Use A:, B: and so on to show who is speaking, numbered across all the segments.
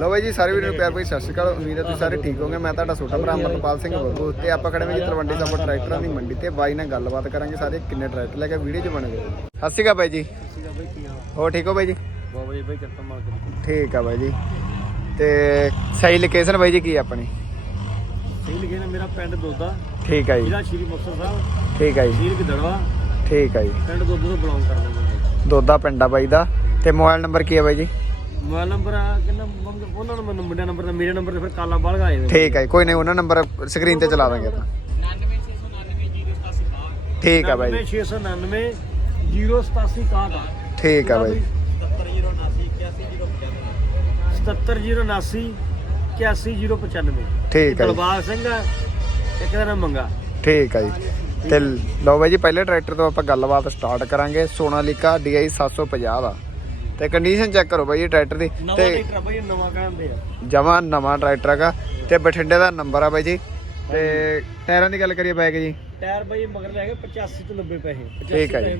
A: ਲਓ ਬਾਈ ਜੀ ਸਾਰੇ ਨੂੰ ਪਿਆਰ ਭਰੀ ਸਤਿ ਸ਼੍ਰੀ ਅਕਾਲ। ਉਮੀਦ ਹੈ ਤੁਸੀਂ ਸਾਰੇ ਠੀਕ ਹੋਗੇ ਮੈਂ ਤੁਹਾਡਾ ਛੋਟਾ ਭਰਾ ਅਮਰਪਾਲ ਸਿੰਘ ਬੱਬੂ ਤੇ ਆਪਾਂ ਖੜੇ ਹਾਂ ਜੀ ਤਲਵੰਡੀ ਸਾਬੋ ਟਰੈਕਟਰਾਂ ਦੀ ਮੰਡੀ ਤੇ। ਬਾਈ ਨਾਲ ਗੱਲਬਾਤ ਕਰਾਂਗੇ ਸਾਰੇ ਕਿੰਨੇ ਟਰੈਕਟਰ ਲੈ ਕੇ ਵੀਡੀਓ 'ਚ ਬਣ ਗਏ ਸਤਿ ਸ਼੍ਰੀ ਅਕਾਲ ਬਾਈ ਜੀ। ਹੋਰ ਠੀਕ ਹੋ ਬਾਈ ਜੀ?
B: ਬਾਬਾ ਜੀ ਬਾਈ ਕਿਰਪਾ ਮਾਰ ਕੇ
A: ਠੀਕ ਆ ਬਾਈ ਜੀ। ਤੇ ਸਹੀ ਲੋਕੇਸ਼ਨ ਬਾਈ ਜੀ ਕੀ ਆਪਣੀ?
B: ਸਹੀ ਲਿਖੇ ਨਾ ਮੇਰਾ ਪਿੰਡ ਦੋਦਾ।
A: ਠੀਕ ਆ ਜੀ।
B: ਜ਼ਿਲ੍ਹਾ ਸ਼੍ਰੀ ਮੁਕਤਸਰ ਸਾਹਿਬ।
A: ਠੀਕ ਆ ਜੀ।
B: ਤਹਿਸੀਲ ਗਿੱਦੜਵਾ।
A: ਠੀਕ ਆ ਜੀ।
B: ਪਿੰਡ ਦੋਦਾ ਤੋਂ ਬਿਲੋਂਗ ਕਰਦਾ
A: ਦੋਦਾ ਪਿੰਡਾ ਬਾਈ ਦਾ। ਤੇ ਮੋਬਾਈਲ ਨੰਬਰ ਕੀ ਹੈ ਬਾਈ ਜੀ?
B: ਮੋਬਾਈਲ ਨੰਬਰ ਆ ਕਿੰਨਾ ਮੰਗ- ਉਹਨਾਂ ਨੂੰ ਮੈਨੂੰ ਮੁੰਡਿਆਂ ਨੰਬਰ ਦਾ ਮੇਰੇ ਨੰਬਰ ਤੇ ਫਿਰ ਕਾਲਾ ਬਾਲਗ ਆਏ ਨੇ
A: ਠੀਕ ਜੀ ਕੋਈ ਨਹੀਂ ਉਹਨਾਂ ਨੰਬਰ ਸਕਰੀਨ ਤੇ ਚਲਾ ਦਾਂਗੇ ਆਪਾਂ। ਠੀਕ ਆ ਬਾਈ ਜੀ।
B: 9699 087 61
A: ਠੀਕ ਆ ਬਾਈ।
B: 70079 81095
A: ਠੀਕ ਆ ਜੀ।
B: ਸਿੰਘ ਆ ਇੱਕ ਦਾ ਨਾਮ ਮੰਗਾ।
A: ਠੀਕ ਆ ਜੀ। ਤੇ ਲਓ ਬਾਈ ਜੀ ਪਹਿਲੇ ਟਰੈਕਟਰ ਤੋਂ ਆਪਾਂ ਗੱਲਬਾਤ ਸਟਾਰਟ ਕਰਾਂਗੇ। ਸੋਨਾਲੀਕਾ DI 750 ਦਾ ਤੇ ਕੰਡੀਸ਼ਨ ਚੈੱਕ ਕਰੋ ਬਾਈ ਜੀ ਟਰੈਕਟਰ ਦੀ।
B: ਨਵਾਂ
A: ਤੇ
B: ਟਰੈਕਟਰ ਬਈ ਨਵਾਂ ਕਹਿੰਦੇ ਆ?
A: ਜਮਾ ਨਵਾਂ ਟਰੈਕਟਰ ਹੈਗਾ। ਤੇ ਬਠਿੰਡੇ ਦਾ ਨੰਬਰ ਆ ਬਾਈ ਜੀ। ਤੇ ਟਾਇਰਾਂ ਦੀ ਗੱਲ ਕਰੀਏ ਬੈਗ ਜੀ।
B: ਟਾਇਰ ਬਈ ਮਗਰ ਲੈ ਕੇ 85 ਤੋਂ 90 ਪੈਸੇ। 85
A: ਠੀਕ ਆ ਜੀ।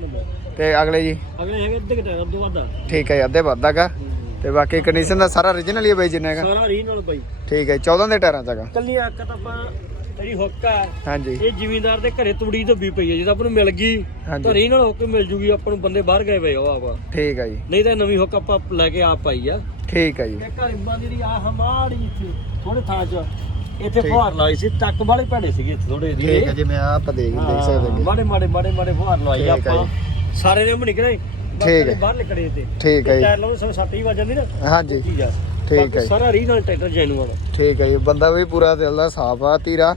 A: ਤੇ ਅਗਲੇ ਜੀ?
B: ਅਗਲੇ ਹੈਗੇ ਅੱਧੇ ਟਾਇਰ ਅੱਧੋ ਵੱਧਾ
A: ਠੀਕ ਹੈ ਜੀ, ਅੱਧੇ ਵੱਧ ਹੈਗਾ। ਤੇ ਬਾਕੀ ਕੰਡੀਸ਼ਨ ਦਾ ਸਾਰਾ origignal ਹੀ ਹੈ ਬਾਈ ਜਿੰਨਾ ਹੈਗਾ।
B: ਸਾਰਾ ਨਾਲ ਬਈ।
A: ਠੀਕ ਹੈ 14 ਦੇ ਟਾਇਰਾਂ ਚ ਹੈਗਾ।
B: ਕੱਲੀਆਂ ਇੱਕ ਤੇਰੀ ਹੁੱਕ ਆ।
A: ਹਾਂਜੀ।
B: ਇਹ ਜ਼ਿਮੀਂਦਾਰ ਦੇ ਘਰੇ ਤੂੜੀ ਧੱਬੀ ਪਈ ਹੈ ਜੇ ਤਾਂ ਆਪਾਂ ਨੂੰ ਮਿਲ ਗਈ।
A: ਹਾਂਜੀ।
B: ਤਾਂ ਰੀ ਨਾਲ ਹੁੱਕ ਮਿਲ ਜੂਗੀ ਆਪਾਂ ਨੂੰ ਬੰਦੇ ਬਾਹਰ ਗਏ ਪਏ ਉਹ ਆਪਾਂ।
A: ਠੀਕ ਹੈ ਜੀ।
B: ਨਹੀਂ ਤਾਂ ਨਵੀਂ ਹੁੱਕ ਆਪਾਂ ਲੈ ਕੇ ਆਪ ਪਾਈ ਆ।
A: ਠੀਕ ਹੈ ਜੀ।
B: ਤੇ ਘਰਿੰਬਾਂ ਦੀ ਆ ਹਮਾੜੀ ਇੱਥੇ ਥੋੜੇ ਥਾਂ 'ਚ ਇੱਥੇ
A: ਠੀਕ।
B: ਫੁਹਾਰ ਲਾਈ ਸੀ ਟੱਕ ਵਾਲੇ ਭੈੜੇ ਸੀਗੇ ਇੱਥੇ ਥੋੜੇ
A: ਠੀਕ ਹੈ ਜਿਵੇਂ ਆਹ ਆਪਾਂ ਦੇਖ ਦੇਖ ਸਕਦੇ ਹਾਂ
B: ਮਾੜੇ ਮਾੜੇ ਮਾੜੇ ਮਾੜੇ ਫੁਹਾਰ
A: ਠੀਕ ਆ
B: ਆਪਾਂ। ਸਾਰੇ ਨੇ ਕਰੇ
A: ਠੀਕ ਹੈ।
B: ਬਾਹਰ ਨਿਕੜੇ ਤੇ।
A: ਠੀਕ ਹੈ ਜੀ।
B: ਟਾਇਰ ਲਾਉਣ ਸਮੇਂ ਸੱਟ ਹੀ ਵੱਜ ਜਾਂਦੀ ਨਾ।
A: ਹਾਂਜੀ।
B: ਚੀਜ਼ ਆ।
A: ਠੀਕ
B: ਬਾਕੀ
A: ਹੈ ਜੀ।
B: ਸਾਰਾ ਰੀ ਨਾਲ ਟਰੈਕਟਰ ਜੈਨੂਅਲ
A: ਠੀਕ ਹੈ ਜੀ ਬੰਦਾ ਵੀ ਪੂਰਾ ਦਿਲ ਦਾ ਸਾਫ਼ ਆ ਧੀਰਾ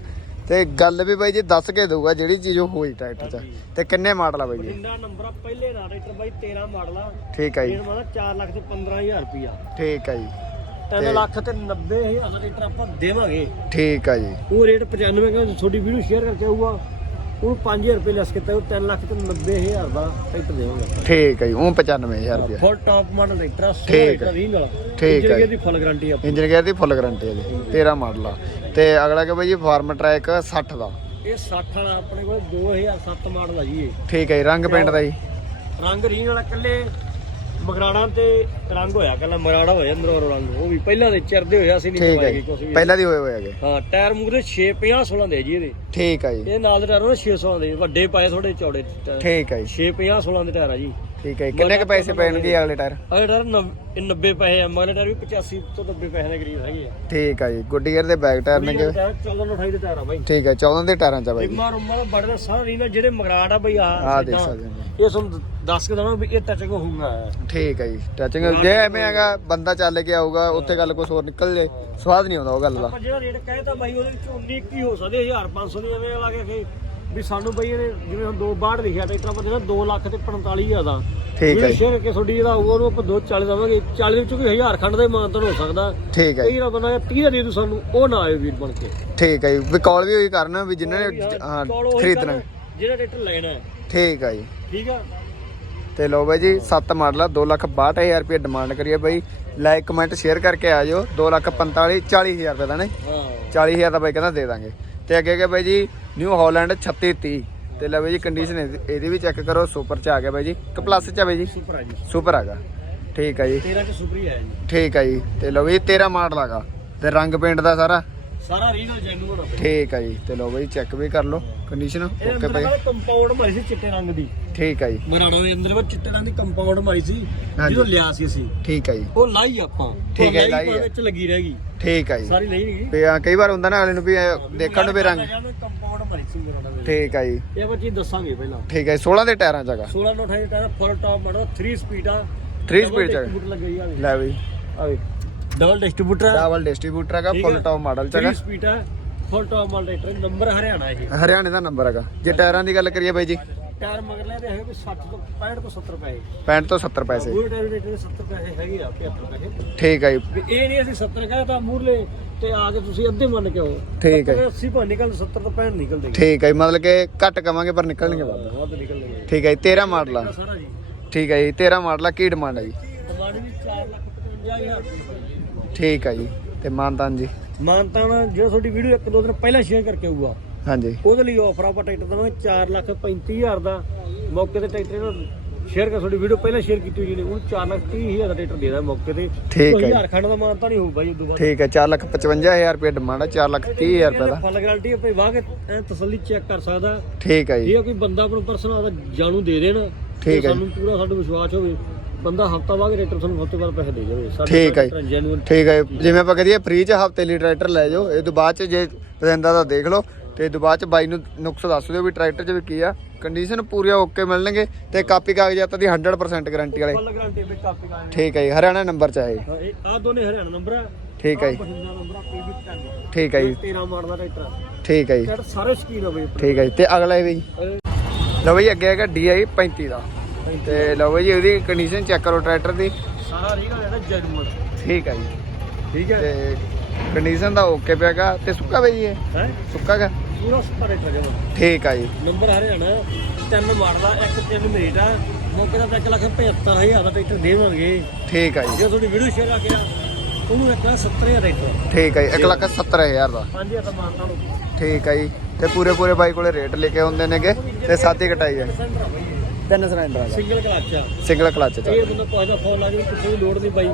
A: ਤੇ ਗੱਲ ਵੀ ਬਾਈ ਜੀ ਦੱਸ ਕੇ ਦਊਗਾ ਜਿਹੜੀ ਚੀਜ਼ ਉਹ ਹੋਈ ਟਰੈਕਟਰ 'ਚ। ਤੇ ਕਿੰਨੇ ਮਾਡਲ ਆ ਬਾਈ ਜੀ?
B: ਬਠਿੰਡਾ ਨੰਬਰ ਆ ਪਹਿਲੇ ਨਾਲ ਟਰੈਕਟਰ ਬਾਈ 13 ਮਾਡਲ ਆ।
A: ਠੀਕ ਹੈ ਜੀ।
B: ਇਹ ਮਾਡਲ 4 ਲੱਖ ਤੇ 15000 ਰੁਪਿਆ
A: ਠੀਕ ਹੈ ਜੀ।
B: 3
A: ਤੇ-
B: ਲੱਖ ਤੇ 90000 ਦਾ ਟਰੈਕਟਰ ਆਪਾਂ ਦੇਵਾਂਗੇ।
A: ਠੀਕ ਹੈ ਜੀ।
B: ਉਹ ਰੇਟ 95 ਕਹਿੰਦੇ ਤੁਹਾਡੀ ਵੀਡੀਓ ਸ਼ੇਅਰ ਕਰਕੇ ਆਊਗਾ। ਉਹਨੂੰ 5000 ਰੁਪਏ ਲੈਸ ਕੀਤਾ ਉਹ 3 ਲੱਖ ਤੇ 90000 ਦਾ ਟਰੈਕਟਰ ਦੇਵਾਂਗੇ
A: ਠੀਕ ਹੈ ਜੀ ਉਹ 95000 ਰੁਪਏ
B: ਫੁੱਲ ਟਾਪ ਮਾਡਲ ਟਰੈਕਟਰ ਆ, ਸੌ
A: ਠੀਕ
B: ਟਰੈਕਟਰ
A: ਹੈ।
B: ਰੀਨ ਵਾਲਾ।
A: ਠੀਕ ਹੈ।
B: ਇੰਜਨ ਦੀ ਫੁੱਲ ਗਾਰੰਟੀ ਆ
A: ਇੰਜਨ ਗੇਅਰ ਦੀ ਫੁੱਲ ਗਾਰੰਟੀ ਹੈ ਜੀ 13 ਮਾਡਲ ਆ। ਤੇ ਅਗਲਾ ਕਿ ਬਾਈ ਜੀ ਫਾਰਮ ਟਰੈਕ 60 ਦਾ।
B: ਇਹ 60 ਵਾਲਾ ਆਪਣੇ ਕੋਲ 2007 ਮਾਡਲ ਆ ਜੀ ਇਹ।
A: ਠੀਕ ਹੈ ਜੀ ਰੰਗ ਪੇਂਟ ਦਾ ਜੀ।
B: ਰੰਗ ਰੀਨ ਵਾਲਾ ਕੱਲੇ ਮਗਰਾੜਾਂ ਤੇ ਰੰਗ ਹੋਇਆ ਕੱਲਾ ਮਗਰਾੜਾ ਹੋਇਆ ਅੰਦਰੋਂ ਰੰਗ ਉਹ ਵੀ ਪਹਿਲਾਂ ਦੇ ਚਰਦੇ ਹੋਇਆ ਸੀ ਨਹੀਂ
A: ਠੀਕ ਹੈ ਜੀ।
B: ਵੀ।
A: ਪਹਿਲਾਂ ਦੀ ਹੋਏ ਹੋਏ ਹੈਗੇ।
B: ਹਾਂ ਟਾਇਰ ਮੂਰੇ 6 50 16 ਦੇ ਜੀ ਇਹਦੇ।
A: ਠੀਕ ਹੈ ਜੀ।
B: ਇਹ ਨਾਲ ਦੇ ਟਾਇਰ ਉਹ 600 ਦੇ ਵੱਡੇ ਪਾਏ ਥੋੜੇ ਚੌੜੇ
A: ਠੀਕ ਹੈ ਜੀ।
B: 6 50 16 ਦੇ ਟਾਇਰ ਆ ਜੀ।
A: ਠੀਕ ਹੈ ਜੀ। ਕਿੰਨੇ ਕ ਪੈਸੇ ਪੈਣਗੇ ਅਗਲੇ ਟਾਇਰ?
B: ਅਗਲੇ ਟਾਇਰ 90 ਪੈਸੇ ਆ ਮਗਲੇ ਟਾਇਰ ਵੀ 85 ਤੋਂ 90 ਪੈਸੇ ਦੇ ਕਰੀਬ ਹੈਗੇ ਆ।
A: ਠੀਕ ਹੈ ਜੀ ਗੁੱਡੀ ਗੇਅਰ ਦੇ ਬੈਕ ਟਾਇਰ ਨੇ
B: ਟਾਇਰ 14 28 ਦੇ ਟਾਇਰ ਆ ਬਾਈ।
A: ਠੀਕ ਹੈ 14 ਦੇ ਟਾਇਰਾਂ ਚ ਆ ਬਾਈ
B: ਮਾਰ ਉਮਰ ਬੜੇ ਸਾਰਾ ਰੀਨ ਆ, ਜਿਹੜੇ ਮਗਰਾੜ ਆ ਬਈ ਆ
A: ਆਹ ਦੇਖ ਸਕਦੇ ਹੋ।
B: ਇਹ ਤੁਹਾਨੂੰ ਦੱਸ ਕੇ ਦਵਾਂ ਵੀ ਇਹ ਟੱਚਿੰਗ ਹੋਊਗਾ
A: ਠੀਕ ਹੈ ਜੀ ਟੱਚਿੰਗ ਜੇ ਐਵੇਂ ਹੈਗਾ ਬੰਦਾ ਚੱਲ ਕੇ ਆਊਗਾ ਉੱਥੇ ਗੱਲ ਕੁਝ ਹੋਰ ਨਿਕਲ ਜੇ ਸਵਾਦ ਨਹੀਂ ਆਉਂਦਾ ਉਹ ਗੱਲ ਦਾ।
B: ਆਪਾਂ ਜਿਹੜਾ ਰੇਟ ਕਹੇ ਤਾਂ ਬਾਈ ਉਹਦੇ ਵਿੱਚ 19 ਕੀ ਹੋ ਸਕਦੇ 1500 ਦੀ ਐਵੇਂ ਲਾ ਕੇ ਕਿ ਵੀ ਸਾਨੂੰ ਬਈ ਇਹਨੇ ਜਿਵੇਂ ਹੁਣ ਦੋ ਬਾੜ ਲਿਖਿਆ ਟਰੈਕਟਰ ਆਪਾਂ ਦੇਣਾ 2 ਲੱਖ ਤੇ 45000 ਦਾ।
A: ਠੀਕ ਹੈ
B: ਸ਼ੇਅਰ ਕਰਕੇ ਤੁਹਾਡੀ ਜਿਹੜਾ ਹੋਊਗਾ ਉਹਨੂੰ ਆਪਾਂ 240 ਦਵਾਂਗੇ। 40 ਦੇ ਵਿੱਚੋਂ ਕੋਈ 1000 ਖੰਡ ਦਾ ਮਾਨਤਨ ਹੋ ਸਕਦਾ।
A: ਠੀਕ ਹੈ
B: ਕਈ ਨਾ ਬੰਦਾ 30 ਦਾ ਦੇ ਦੂ ਸਾਨੂੰ ਉਹ ਨਾ ਆਏ ਵੀਰ ਬਣ ਕੇ।
A: ਠੀਕ ਹੈ ਜੀ। ਵੀ ਕਾਲ ਵੀ ਹੋਈ ਕਰਨਾ ਵੀ ਜਿਨ੍ਹਾਂ ਨੇ ਖਰੀਦਣਾ।
B: ਜਿਹੜਾ ਟਰੈਕਟਰ ਲੈਣਾ ਹੈ।
A: ਠੀਕ ਹੈ ਜੀ।
B: ਠੀਕ ਆ?
A: ਤੇ ਲਓ ਬਾਈ ਜੀ 7 ਮਾਡਲ ਆ 262000 ਰੁਪਏ ਡਿਮਾਂਡ ਕਰੀਏ ਬਾਈ। ਲਾਈਕ ਕਮੈਂਟ ਸ਼ੇਅਰ ਕਰਕੇ ਆ ਜਾਓ। 245 40000 ਰੁਪਏ ਦਾ ਨੇ
B: ਹਾਂ।
A: 40000 ਦਾ ਬਾਈ ਕਹਿੰਦਾ ਦੇ ਦਾਂਗੇ। ਤੇ ਅੱਗੇ ਅੱਗੇ ਬਾਈ ਜੀ ਨਿਊ ਹਾਲੈਂਡ 3630 ਤੇ ਲੈ ਬਾਈ ਜੀ ਕੰਡੀਸ਼ਨ ਇਹਦੀ ਵੀ ਚੈੱਕ ਕਰੋ ਸੁਪਰ ਚ ਆ ਗਿਆ ਬਾਈ ਜੀ। ਕਿ ਪਲੱਸ ਚ ਆ ਬਾਈ ਜੀ।
B: ਸੁਪਰ ਆ ਜੀ।
A: ਸੁਪਰ ਹੈਗਾ ਠੀਕ ਹੈ ਜੀ।
B: 13 ਚ ਸੁਪਰੀ ਆਇਆ ਜੀ।
A: ਠੀਕ ਹੈ ਜੀ। ਤੇ ਲਓ ਬਾਈ 13 ਮਾਡਲ ਹੈਗਾ ਤੇ ਰੰਗ ਪੇਂਟ ਦਾ ਸਾਰਾ।
B: ਸਾਰਾ ਆ ਬਈ।
A: ਠੀਕ ਹੈ ਜੀ। ਤੇ ਲਓ ਬਾਈ ਚੈੱਕ ਵੀ ਕਰ ਲਓ। ਕੰਡੀਸ਼ਨ ਓਕੇ ਬਾਈ।
B: ਕੰਪਾਊਂਡ ਮਾਰੀ ਸੀ ਚਿੱਟੇ ਰੰਗ ਦੀ।
A: ਠੀਕ ਹੈ ਜੀ।
B: ਮਰਾੜੋ ਦੇ ਅੰਦਰ ਉਹ ਚਿੱਟੇ ਰੰਗ ਦੀ ਕੰਪਾਊਂਡ ਮਾਰੀ ਸੀ। ਜਦੋਂ ਲਿਆ ਸੀ ਅਸੀਂ।
A: ਠੀਕ ਹੈ ਜੀ।
B: ਉਹ ਲਾਈ ਆਪਾਂ।
A: ਠੀਕ ਹੈ, ਲਾਈ ਹੈ।
B: ਵਿੱਚ ਲੱਗੀ ਰਹਿ ਗਈ।
A: ਠੀਕ ਹੈ ਜੀ।
B: ਸਾਰੀ ਲਈ ਨਹੀਂ
A: ਤੇ ਆ ਕਈ ਵਾਰ ਹੁੰਦਾ ਨਾ ਅਗਲੇ ਨੂੰ ਵੀ ਦੇਖਣ ਨੂੰ ਵੀ ਰੰਗ
B: ਕੰਪਾਊਂਡ ਮਾਰੀ
A: ਠੀਕ ਹੈ ਜੀ।
B: ਇਹ ਚੀਜ਼ ਦੱਸਾਂਗੇ ਪਹਿਲਾਂ।
A: ਠੀਕ ਹੈ ਜੀ, 16 ਦੇ ਟਾਇਰਾਂ ਚ ਹੈਗਾ।
B: 16 ਨੋਟ ਹੈ tyre full top model 3 speed ਆ।
A: 3 ਸਪੀਡ ਚ ਹੈਗਾ।
B: ਲੱਗੀ ਆ
A: ਲੈ ਬਈ
B: ਆਵੇ ਡਬਲ ਡਿਸਟ੍ਰੀਬਿਊਟਰ
A: ਡਬਲ ਡਿਸਟ੍ਰੀਬਿਊਟਰ ਹੈਗਾ
B: ਠੀਕ
A: ਫੁੱਲ। ਟੌਪ ਮਾਡਲ ਚ ਹੈਗਾ।
B: 3 ਸਪੀਡ ਆ full top model tractor number Haryana ਇਹ।
A: ਹਰਿਆਣੇ ਦਾ ਨੰਬਰ ਹੈਗਾ। ਜੇ ਟਾਇਰਾਂ ਦੀ ਗੱਲ ਕਰੀਏ ਬਾਈ ਜੀ।
B: ਟਾਇਰ ਮਗਰਲੇ ਦੇ ਹੈਗੇ 60 ਤੋਂ 65 ਤੋਂ 70 ਪੈਸੇ।
A: 65 ਤੋਂ 70 ਪੈਸੇ।
B: ਪੂਰੇ ਟਾਇਰ ਦੇ 70 ਪੈਸੇ ਹੈਗੇ ਆ 75 ਪੈਸੇ।
A: ਠੀਕ ਹੈ ਜੀ।
B: ਵੀ ਇਹ ਨਹੀਂ ਅਸੀਂ 70 ਕਹੇ ਤਾਂ ਮੂਰਲੇ ਤੇ ਆ ਕੇ ਤੁਸੀਂ ਅੱਧੇ ਮੰਨ ਕੇ ਆਓ।
A: ਠੀਕ ਹੈ
B: 80 ਭਾਂ ਨਿਕਲ 70 ਤੋਂ 65 ਨਿਕਲਦੇ।
A: ਠੀਕ ਹੈ ਮਤਲਬ ਕਿ ਘੱਟ ਕਵਾਂਗੇ ਪਰ ਨਿਕਲਣਗੇ ਵੱਧ।
B: ਵੱਧ ਨਿਕਲਣਗੇ।
A: ਠੀਕ ਹੈ ਜੀ 13 ਮਾਡਲ ਆ। ਠੀਕ ਹੈ ਜੀ। 13 ਮਾਡਲ ਆ ਕੀ ਡਿਮਾਂਡ ਹੈ ਜੀ?
B: ਟਮਾਟਰ ਵੀ 4 ਲੱਖ 55000
A: ਠੀਕ ਹੈ ਜੀ ਤੇ ਮਾਨਤਾਨ ਜੀ?
B: ਮਾਨਤਾ ਨਾ ਜਿਹੜਾ ਤੁਹਾਡੀ ਵੀਡੀਓ ਇੱਕ ਦੋ ਦਿਨ ਪਹਿਲਾਂ ਸ਼ੇਅਰ ਕਰਕੇ ਆਊਗਾ।
A: ਹਾਂਜੀ।
B: ਉਹਦੇ ਲਈ ਆਫਰ ਆਪਾਂ ਟਰੈਕਟਰ ਦਵਾਂਗੇ 4 ਲੱਖ 35000 ਦਾ। ਮੌਕੇ ਤੇ ਟਰੈਕਟਰ ਨੂੰ ਸ਼ੇਅਰ ਕਰ ਤੁਹਾਡੀ ਵੀਡੀਓ ਪਹਿਲਾਂ ਸ਼ੇਅਰ ਕੀਤੀ ਹੋਈ ਜਿਹਨੇ ਉਹਨੂੰ 4 ਲੱਖ 30 ਹਜ਼ਾਰ ਦਾ ਟਰੈਕਟਰ ਦੇ ਦਾ ਮੌਕੇ ਤੇ।
A: ਠੀਕ ਹੈ। ਜੀ।
B: ਹਜ਼ਾਰ ਖੰਡ ਦਾ ਮਾਨ ਤਾਂ ਨਹੀਂ ਹੋਊਗਾ ਜੀ ਉਦੋਂ ਬਾਅਦ।
A: ਠੀਕ ਹੈ 4 ਲੱਖ 55000 ਰੁਪਏ ਡਿਮਾਂਡ ਹੈ 4 ਲੱਖ 30000 ਰੁਪਏ ਦਾ।
B: ਫੁੱਲ ਗਾਰੰਟੀ ਆਪੇ ਵਾਹ ਕੇ ਐਂ ਤਸੱਲੀ ਚੈੱਕ ਕਰ ਸਕਦਾ।
A: ਠੀਕ ਹੈ ਜੀ।
B: ਇਹ ਕੋਈ ਬੰਦਾ ਆਪਣਾ ਪਰਸਨ ਆਦਾ ਜਾਣੂ ਦੇ ਦੇਣ
A: ਠੀਕ ਹੈ।
B: ਸਾਨੂੰ ਪੂਰਾ ਸਾਡਾ ਵਿਸ਼ਵਾਸ ਹੋਵੇ ਬੰਦਾ ਹਫਤਾ ਬਾਅਦ ਟਰੈਕਟਰ ਸਾਨੂੰ ਹਫ਼ਤੇ ਬਾਅਦ ਪੈਸੇ ਦੇ ਜਾਵੇ।
A: ਠੀਕ ਹੈ ਜੀ। ਠੀਕ ਹੈ ਜਿਵੇਂ ਆਪਾਂ ਕਹਦੇ ਫ੍ਰੀ ਚ ਹਫ਼ਤੇ ਲਈ ਟਰੈਕਟਰ ਲੈ ਜਾਓ ਇਹ ਤੋਂ ਬਾਅਦ ਚ ਜੇ ਪਸੰਦ ਆ ਤਾਂ ਦੇਖ ਲਓ। ਤੇ ਬਾਅਦ ਚ ਬਾਈ ਨੂੰ ਨੁਕਸ ਦੱਸ ਦਿਓ ਵੀ ਟਰੈਕਟਰ ਚ ਵੀ ਕੀ ਆ। ਕੰਡੀਸ਼ਨ ਪੂਰੀਆਂ ਓਕੇ ਮਿਲਣਗੇ ਤੇ ਕਾਪੀ ਕਾਗਜ਼ਾਤਾਂ ਦੀ 100% ਗਾਰੰਟੀ ਵਾਲੇ।
B: ਫੁੱਲ ਗਾਰੰਟੀ ਵਿੱਚ ਕਾਪੀ ਕਾ
A: ਠੀਕ ਹੈ ਜੀ ਹਰਿਆਣਾ ਨੰਬਰ ਚ ਹੈ।
B: ਇਹ ਆ ਦੋਨੇ ਹਰਿਆਣਾ ਨੰਬਰ ਆ।
A: ਠੀਕ ਹੈ ਜੀ।
B: ਬਠਿੰਡਾ ਨੰਬਰ ਆ ਪੀਬੀ 10
A: ਠੀਕ ਹੈ ਜੀ।
B: 13 ਮਾਡਲ ਦਾ ਟਰੈਕਟਰ ਆ।
A: ਠੀਕ ਹੈ ਜੀ।
B: ਟਰੈਕਟਰ ਸਾਰੇ ਸ਼ਕੀਨ ਆ ਬਈ
A: ਠੀਕ ਹੈ ਜੀ ਤੇ ਅਗਲਾ ਇਹ ਵੀ। ਲਓ ਬਈ ਅੱਗੇ ਹੈਗਾ DI 35 ਦਾ। ਤੇ ਲਓ ਬਈ ਜੀ ਉਹਦੀ ਕੰਡੀਸ਼ਨ ਚੈੱਕ ਕਰੋ ਟਰੈਕਟਰ ਦੀ।
B: ਸਾਰਾ ਰੀਗਾ ਇਹਦਾ ਜਰਮਨ
A: ਠੀਕ ਹੈ ਜੀ।
B: ਠੀਕ ਹੈ
A: ਤੇ ਕੰਡੀਸ਼ਨ ਦਾ ਓਕੇ ਪਿਆਗਾ ਤੇ ਸੁੱਕਾ ਬਈ ਇਹ।
B: ਹੈ?
A: ਸੁੱਕਾ ਗਾ
B: ਪੂਰਾ ਸਪਾਰੇ ਟਰੈਕਟਰ
A: ਠੀਕ ਹੈ ਜੀ।
B: ਨੰਬਰ ਹਰਿਆਣਾ ਤਿੰਨ ਮਾਡਲ ਆ ਇੱਕ ਤਿੰਨ ਮਿੰਟ ਆ ਮੌਕੇ ਦਾ ਤਾਂ ਇੱਕ ਲੱਖ 75000 ਦਾ ਟਰੈਕਟਰ ਦੇਵਾਂਗੇ।
A: ਠੀਕ ਹੈ ਜੀ।
B: ਜੇ ਤੁਹਾਡੀ ਵੀਡੀਓ ਸ਼ੇਅਰ ਆ ਗਿਆ ਉਹਨੂੰ ਇੱਕ 70000 ਟਰੈਕਟਰ
A: ਠੀਕ ਹੈ ਜੀ 1 ਲੱਖ 70000 ਦਾ।
B: 5000 ਦਾ ਮਾਨਤਾ ਨੂੰ।
A: ਠੀਕ ਹੈ ਜੀ ਤੇ ਪੂਰੇ ਪੂਰੇ ਬਾਈ ਕੋਲੇ ਰੇਟ ਲਿਖੇ ਹੁੰਦੇ ਨੇਗੇ ਤੇ ਸਾਦੀ ਕਟਾਈ ਹੈ
B: ਆ
A: ਤਿੰਨ ਸਿਲੰਡਰ ਹੈਗਾ
B: ਸਿੰਗਲ ਕਲਚ ਆ।
A: ਸਿੰਗਲ ਕਲਚ ਚ
B: ਇਹ ਬੰਦਾ ਪੁੱਛਦਾ ਫੋਨ ਲਾ ਕੇ ਕਿਸੇ ਦੀ ਲੋੜ ਨਹੀਂ ਬਾਈ।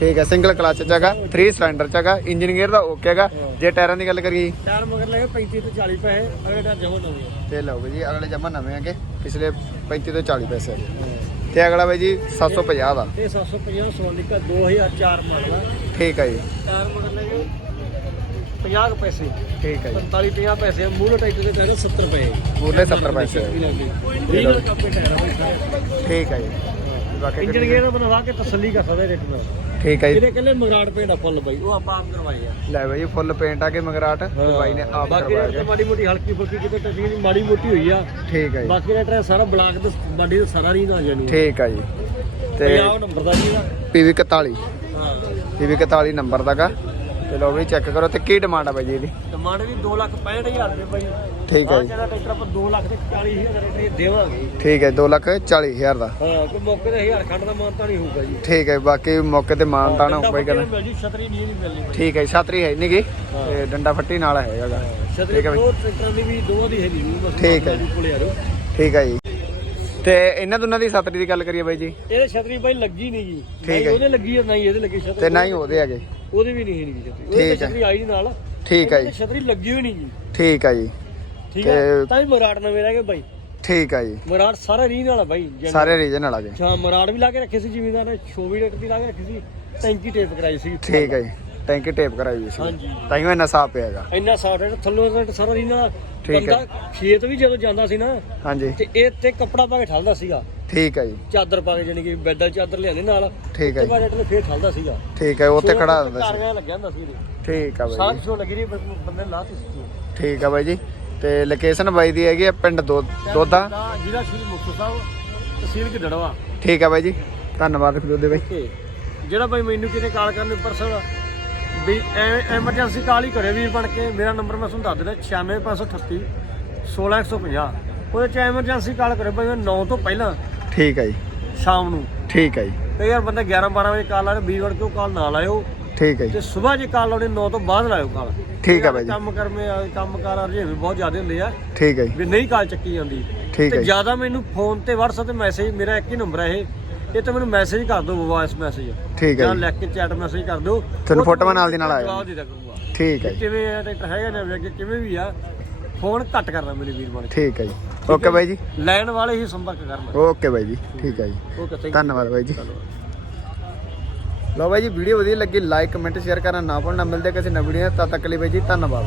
A: ਠੀਕ ਹੈ ਸਿੰਗਲ ਕਲਚ ਚ ਹੈਗਾ 3 ਸਿਲੰਡਰ ਚ ਹੈਗਾ ਇੰਜਨ ਗੇਅਰ ਦਾ ਓਕੇ ਹੈਗਾ। ਜੇ ਟਾਇਰਾਂ ਦੀ ਗੱਲ ਕਰੀਏ।
B: ਟਾਇਰ ਮਗਰ ਲੈ ਕੇ 35 ਤੋਂ 40 ਪੈਸੇ ਅਗਲੇ ਟਾਇਰ ਜਮਾ ਨਵੇਂ
A: ਤੇ ਲਓ ਬਈ ਜੀ ਅਗਲੇ ਜਮਾ ਨਵੇਂ ਹੈਗੇ ਪਿਛਲੇ 35 ਤੋਂ 40 ਪੈਸੇ ਤੇ ਅਗਲਾ ਬਾਈ ਜੀ 750 ਦਾ।
B: ਤੇ 750 ਸੋਨਿਕਾ 2004 ਮਾਡਲ
A: ਠੀਕ ਹੈ ਜੀ।
B: ਟਾਇਰ ਮਗਰ ਲੈ ਕੇ 50 ਕੁ ਪੈਸੇ।
A: ਠੀਕ ਹੈ ਜੀ।
B: 45 50 ਪੈਸੇ ਮੂਲ ਟਰੈਕਟਰ ਦੇ ਕਹਿੰਦੇ 70 ਰੁਪਏ
A: ਮੂਲੇ 70 ਪੈਸੇ
B: ਟਾਇਰ
A: ਠੀਕ ਹੈ ਜੀ। ਬਾਕੀ
B: ਇੰਜਨ ਗੇਅਰ ਬਣਵਾ ਕੇ ਤਸੱਲੀ ਕਰ ਸਕਦੇ ਰੇਟ ਨਾਲ।
A: ਠੀਕ ਹੈ ਜੀ।
B: ਜਿਹੜੇ ਕਹਿੰਦੇ ਮਗਰਾੜ ਪੇਂਟ ਆ ਫੁੱਲ ਬਾਈ ਉਹ ਆਪਾਂ ਆਪ ਕਰਵਾਏ ਆ।
A: ਲੈ ਬਾਈ ਫੁੱਲ ਪੇਂਟ ਆ ਕੇ ਮਗਰਾਟ ਤੇ ਬਾਈ ਨੇ ਆਪ
B: ਬਾਕੀ
A: ਕਰਵਾਇਆ
B: ਰੇਟ
A: ਗਿਆ।
B: ਮਾੜੀ ਮੋਟੀ ਹਲਕੀ ਫੁਲਕੀ ਕਿਤੇ ਟੱਚਿੰਗ ਮਾੜੀ ਮੋਟੀ ਹੋਈ ਆ।
A: ਠੀਕ ਹੈ ਜੀ।
B: ਬਾਕੀ ਰੇਟ ਸਾਰਾ ਬਲਾਕ ਤੇ ਬਾਡੀ ਦਾ ਸਾਰਾ ਰੀਨ ਆ ਜਾਣੀ
A: ਠੀਕ ਹੈ ਜੀ। ਤੇ
B: ਤੇ ਆਹ ਨੰਬਰ ਦਾ ਜੀ ਇਹਦਾ
A: PV 41
B: ਹਾਂ।
A: PV 41 ਨੰਬਰ ਦਾਗਾ ਤੇ ਲਓ ਵੀ ਚੈੱਕ ਕਰੋ ਤੇ ਕੀ ਡਿਮਾਂਡ ਆ ਬਾਈ ਜੀ ਇਹਦੀ?
B: ਡਿਮਾਂਡ ਵੀ 2 ਲੱਖ 65000 ਰੁਪਏ ਬਾਈ।
A: ਠੀਕ ਹੈ ਜੀ।
B: ਜਿਹੜਾ ਟਰੈਕਟਰ ਆਪਾਂ 2 ਲੱਖ ਤੇ 40000 ਦਾ ਰੇਟ ਦੇਵਾਂਗੇ।
A: ਠੀਕ ਹੈ 2 ਲੱਖ 40 ਹਜ਼ਾਰ ਦਾ।
B: ਹਾਂ ਕੋਈ ਮੌਕੇ ਤੇ 1000 ਖੰਡ ਦਾ ਮਾਨਤਾ ਨਹੀਂ ਹੋਊਗਾ ਜੀ।
A: ਠੀਕ ਹੈ ਬਾਕੀ ਮੌਕੇ ਤੇ ਮਾਨ ਤਾਣਾ
B: ਡੰਡਾ
A: ਕੋਈ ਗੱਲ
B: ਮਿਲ ਜੀ ਛਤਰੀ ਨਹੀਂ ਨਹੀਂ ਮਿਲਣੀ
A: ਠੀਕ ਹੈ ਛਾਤਰੀ ਹੈ ਨਹੀਂਗੀ ਤੇ ਡੰਡਾ ਫੱਟੀ ਨਾਲ ਹੈਗਾਗਾ
B: ਛਤਰੀ
A: ਠੀਕ ਹੈ ਬਾਈ।
B: ਦੋ ਟਰੈਕਟਰਾਂ ਦੀ ਵੀ ਦੋਵਾਂ ਦੀ ਹੈ ਨਹੀਂ ਬਸ
A: ਠੀਕ ਹੈ। ਠੀਕ ਹੈ ਜੀ। ਤੇ ਇਹਨਾਂ ਦੋਨਾਂ ਦੀ ਛਾਤਰੀ ਦੀ ਗੱਲ ਕਰੀਏ ਬਾਈ ਜੀ।
B: ਇਹਦੇ ਛਤਰੀ ਬਾਈ ਲੱਗੀ ਨਹੀਂ ਜੀ।
A: ਠੀਕ
B: ਨਹੀਂ
A: ਹੈ।
B: ਲੱਗੀ ਨਹੀਂ ਇਹਦੇ ਲੱਗੀ ਛਤਰੀ।
A: ਤੇ ਨਾ ਹੀ ਉਹਦੇ ਹੈਗੇ।
B: ਉਹਦੇ ਵੀ ਨਹੀਂ ਹੈ ਨਹੀਂ ਛਤਰੀ
A: ਠੀਕ
B: ਉਹਦੇ
A: ਹੈ।
B: ਛਤਰੀ ਆਈ ਨਹੀਂ ਨਾਲ।
A: ਠੀਕ ਹੈ ਜੀ।
B: ਛਤਰੀ ਲੱਗੀ ਹੋਈ ਨਹੀਂ ਜੀ।
A: ਠੀਕ ਹੈ ਜੀ।
B: ਠੀਕ ਹੈ ਤਾਂ ਹੀ ਮਰਾੜ ਨਵੇਂ ਰਹਿ ਗਏ ਬਾਈ।
A: ਠੀਕ ਹੈ ਜੀ।
B: ਮਰਾੜ ਸਾਰਾ ਰੀਨ ਵਾਲਾ ਬਾਈ ਜੈਨ-
A: ਸਾਰੇ ਰੀਜਨ ਨਾਲ ਆ ਗਏ
B: ਅੱਛਾ ਮਰਾੜ ਵੀ ਲਾ ਕੇ ਰੱਖੇ ਸੀ ਜ਼ਿਮੀਂਦਾਰ ਨੇ 24 ਰੇਟ ਵੀ ਲਾ ਕੇ ਰੱਖੀ ਸੀ ਟੈਂਕੀ ਟੇਪ ਕਰਾਈ ਸੀ
A: ਠੀਕ ਹੈ ਜੀ। ਟੈਂਕੀ ਟੇਪ ਕਰਾਈ ਹੋਈ ਸੀ।
B: ਹਾਂਜੀ।
A: ਤਾਂ ਹੀ ਇੰਨਾ ਸਾਫ਼ ਪਿਆ ਹੈਗਾ।
B: ਇੰਨਾ ਸਾਫ਼ ਰੇਟ ਥੱਲੋਂ ਰੇਟ ਸਾਰਾ ਰੀਨ ਵਾਲਾ
A: ਠੀਕ ਹੈ।
B: ਬੰਦਾ ਖੇਤ ਵੀ ਜਦੋਂ ਜਾਂਦਾ ਸੀ ਨਾ
A: ਹਾਂਜੀ।
B: ਤੇ ਇਹ ਤੇ ਕੱਪੜਾ ਪਾ ਕੇ ਠਲਦਾ ਸੀਗਾ।
A: ਠੀਕ ਹੈ ਜੀ।
B: ਚਾਦਰ ਪਾ ਕੇ ਜਾਨੀ ਕਿ ਬੈੱਡ ਵਾਲੀ ਚਾਦਰ ਲਿਆਂਦੇ ਨਾਲ।
A: ਠੀਕ ਹੈ ਜੀ।
B: ਬਾਅਦ ਤੇ ਫੇਰ ਠਲਦਾ ਸੀਗਾ।
A: ਠੀਕ ਹੈ ਉੱਥੇ ਖੜਾ ਹੁੰਦਾ ਸੀ।
B: ਕਾਰਵਾਂ ਲੱਗਿਆ ਹੁੰਦਾ ਸੀ ਇਹਦੇ।
A: ਠੀਕ ਹੈ ਬਾਈ ਜੀ।
B: ਸ਼ੋ ਲੱਗੀ ਰਹੀ ਬਸ ਬੰਦੇ ਲਾ ਤੀ ਸੀ।
A: ਠੀਕ ਹੈ ਬਾਈ ਜੀ। ਤੇ ਲੋਕੇਸ਼ਨ ਬਾਈ ਦੀ ਹੈਗੀ ਪਿੰਡ ਦੋ ਦੋਦਾ।
B: ਜ਼ਿਲ੍ਹਾ ਸ਼੍ਰੀ ਮੁਕਤਸਰ ਸਾਹਿਬ ਤਹਿਸੀਲ ਗਿੱਦੜਵਾ।
A: ਠੀਕ ਹੈ ਬਾਈ ਜੀ। ਧੰਨਵਾਦ ਉਹਦੇ ਬਾਈ।
B: ਜਿਹੜਾ ਬਾਈ ਮੈਨੂੰ ਕਿਤੇ ਕਾਲ ਕਰਨ ਪਰਸਨ ਵੀ ਐਮਰਜੈਂਸੀ ਕਾਲ ਹੀ ਕਰੇ ਵੀਰ ਬਣ ਕੇ। ਮੇਰਾ ਨੰਬਰ ਮੈਂ ਤੁਹਾਨੂੰ ਦੱਸ ਦਿੰਦਾ 96538 16150 ਉਹਦੇ ਚ ਐਮਰਜੈਂਸੀ ਕਾਲ ਕਰੇ ਬਾਈ ਮੈਂ 9 ਤੋਂ ਪਹਿਲਾਂ
A: ਠੀਕ ਹੈ ਜੀ।
B: ਸ਼ਾਮ ਨੂੰ।
A: ਠੀਕ ਹੈ ਜੀ।
B: ਤੇ ਯਾਰ ਬੰਦੇ 11 12 ਵਜੇ ਕਾਲ ਲਾਏ ਵੀਰ ਬਣ ਕੇ ਉਹ ਕਾਲ ਨਾ ਲਾਇਓ?
A: ਠੀਕ ਹੈ
B: ਤੇ
A: ਜੀ
B: ਸਵੇਰ ਜੇ ਕਾਲ ਲਾਉਣੀ 9 ਤੋਂ ਬਾਅਦ ਲਾਇਓ ਕਾਲ।
A: ਠੀਕ ਹੈ ਬਾਈ ਜੀ
B: ਕੰਮ ਕਰਮੇ ਕੰਮ ਕਾਰ ਅਰਜੇ ਵੀ ਬਹੁਤ ਜ਼ਿਆਦਾ ਹੁੰਦੇ ਆ।
A: ਠੀਕ ਹੈ ਜੀ।
B: ਵੀ ਨਹੀਂ ਕਾਲ ਚੱਕੀ ਜਾਂਦੀ।
A: ਠੀਕ ਹੈ
B: ਤੇ ਜ਼ਿਆਦਾ ਮੈਨੂੰ ਫੋਨ ਤੇ WhatsApp ਤੇ ਮੈਸੇਜ ਮੇਰਾ ਇੱਕ ਹੀ ਨੰਬਰ ਹੈ ਇਹ। ਇਹ ਤੇ ਮੈਨੂੰ ਮੈਸੇਜ ਕਰ ਦਿਓ ਵੌਇਸ ਮੈਸੇਜ
A: ਠੀਕ ਹੈ
B: ਜਾਂ। ਲਿਖ ਕੇ ਚੈਟ ਮੈਸੇਜ ਕਰ ਦਿਓ।
A: ਤੁਹਾਨੂੰ ਫੋਟੋਆਂ ਨਾਲ ਦੀ ਨਾਲ ਆ
B: ਕਰੂੰਗਾ
A: ਠੀਕ ਹੈ ਜੀ।
B: ਕਿਵੇਂ ਆ ਟਰੈਕਟਰ ਹੈਗਾ ਨਾ ਵੀ ਅੱਗੇ ਕਿਵੇਂ ਵੀ ਆ ਫੋਨ ਘੱਟ ਕਰਨਾ ਮੇਰੇ ਵੀਰ ਬਣ
A: ਠੀਕ ਹੈ ਜੀ। ਓਕੇ ਬਾਈ ਜੀ।
B: ਲੈਣ ਵਾਲੇ ਹੀ ਸੰਪਰਕ ਕਰਨ
A: ਓਕੇ ਬਾਈ ਜੀ। ਠੀਕ ਹੈ ਜੀ।
B: ਓਕੇ ਥੈਂਕ
A: ਧੰਨਵਾਦ ਬਾਈ ਜੀ। ਲਓ ਬਾਈ ਜੀ ਵੀਡੀਓ ਵਧੀਆ ਲੱਗੀ ਲਾਈਕ ਕਮੈਂਟ ਸ਼ੇਅਰ ਕਰਨਾ ਨਾ ਭੁੱਲਣਾ। ਮਿਲਦੇ ਕਿਸੇ ਨਵੀਂ ਵੀਡੀਓ। ਤਦ ਤੱਕ ਲਈ ਬਾਈ ਜੀ ਧੰਨਵਾਦ।